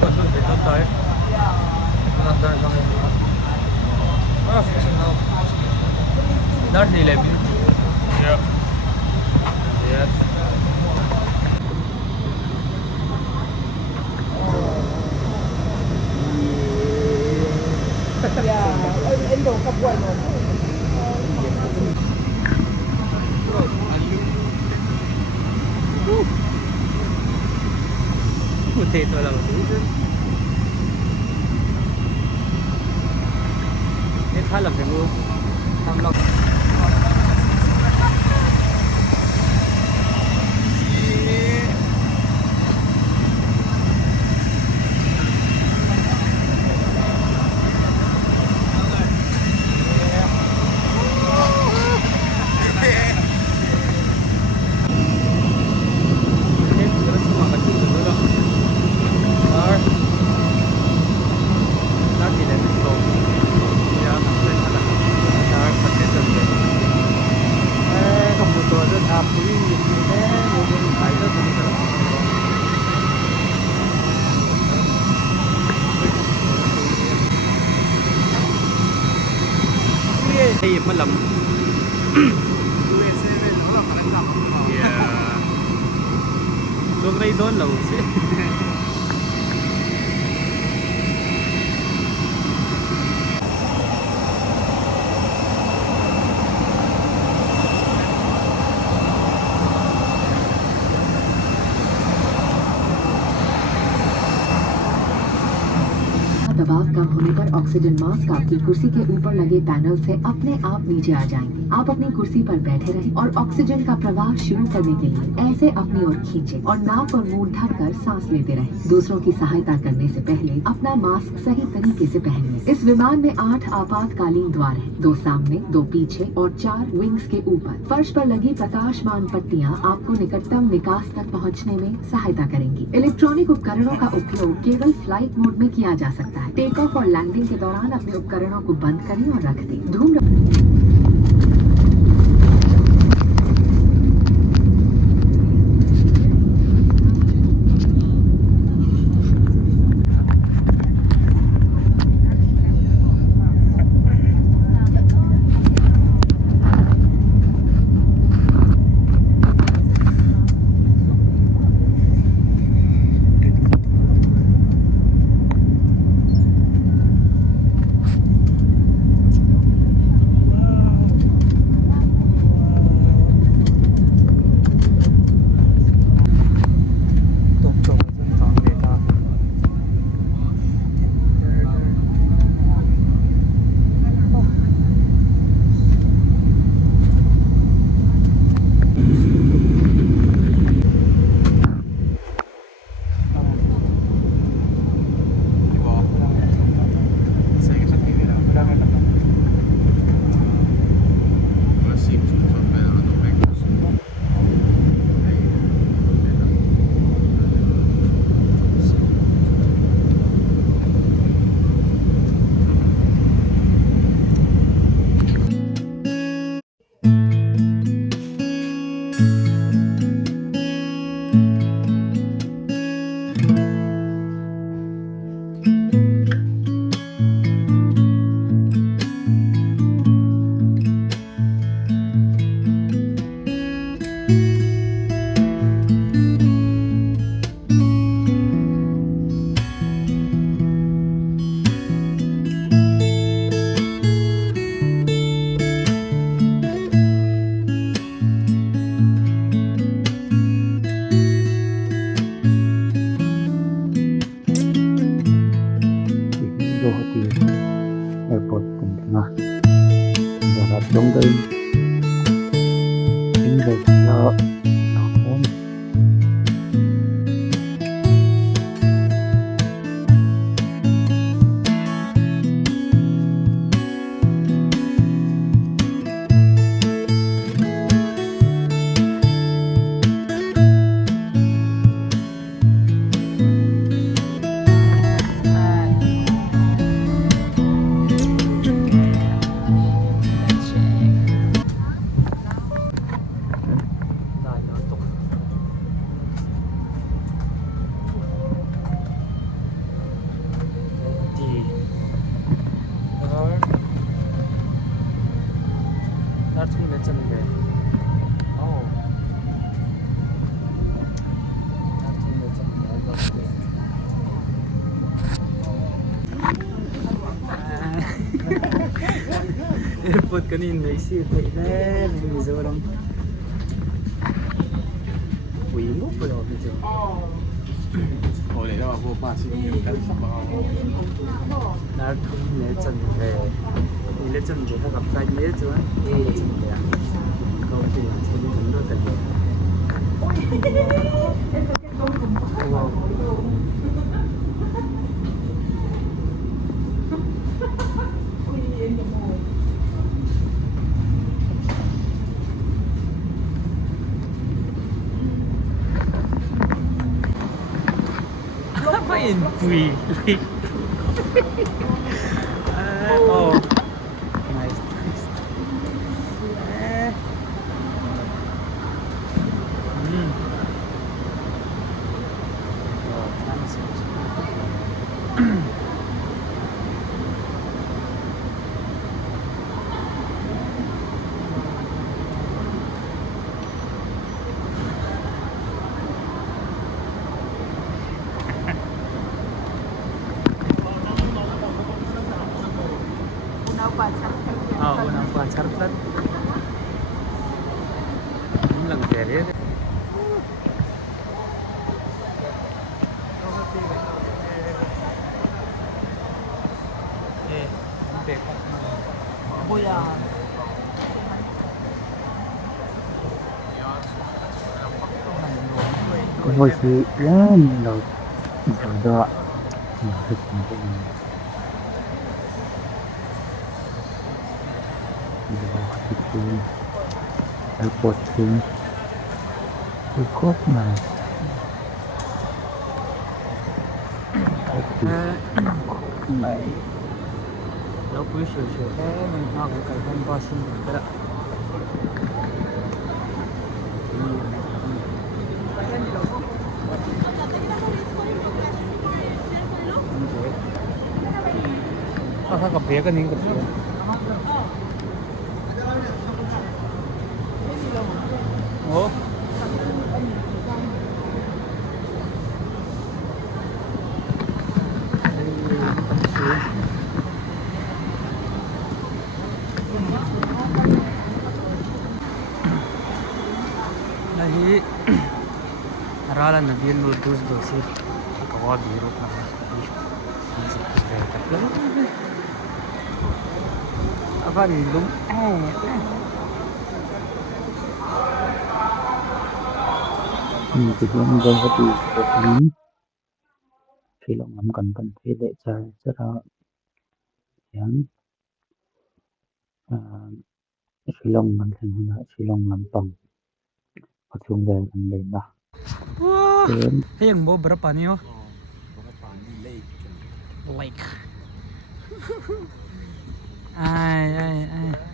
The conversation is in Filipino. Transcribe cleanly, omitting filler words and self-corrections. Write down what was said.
got to the top side. Not that coming. Not the left. Yeah. Yes. Yeah, Ấn Độ không quay rồi. Một thế thôi là một thứ thế khá là phải mua tham lòng Hey, malam. Yeah. Look right doon lang. दबाव कम होने पर oxygen mask आपकी कुर्सी के ऊपर लगे पैनल से अपने आप नीचे आ जाएंगे। आप अपनी कुर्सी पर बैठे रहें और ऑक्सीजन का प्रवाह शुरू करने के लिए ऐसे अपनी ओर खींचें और नाक और मुंह ढककर सांस लेते रहें। दूसरों की सहायता करने से पहले अपना मास्क सही तरीके से पहन लें। इस विमान में 8 आपातकालीन द्वार हैं, 2 सामने, 2 पीछे और 4 विंग्स के ऊपर। फर्श पर लगी प्रकाशमान पट्टियां आपको निकटतम निकास तक पहुंचने में सहायता करेंगी। इलेक्ट्रॉनिक उपकरणों का उपयोग केवल फ्लाइट मोड में किया जा सकता है। टेक ऑफ और लैंडिंग के दौरान अपने उपकरणों को बंद करें और रख दें। धूम्रपान Airport kanina isip Thailand Mizoram. Uy mo pa yun dito. Hồi đấy là vô ba xin nhiều cái sắp vào. 날 통일했었는데 일했었는데 해가 빨리 해줘. 통일했었는데 거기 세계 정도 때문에. Apa yang bui? Oh, nice, nice. Oh, nice. Unang pacar kan. Ini lang dari. Kuya. Ngồi thì yan lo đó thực hiện airport thing cốt mà Này. Đâu quý sửa thế mình học cái con qua xin cái đó. Kakak nih ke dia. Oh. Lagi Rala Nabil Nurduz dosi Akawa biru kama apa lindung thì cũng gây hết đi một lý khi lòng lắm cần cần thế để trai rất là chán khi lòng mình thành hơn khi lòng làm bằng và chung về thành lên đó đến yang mau berapa nih oh Berapa nih lake? like ai ai ai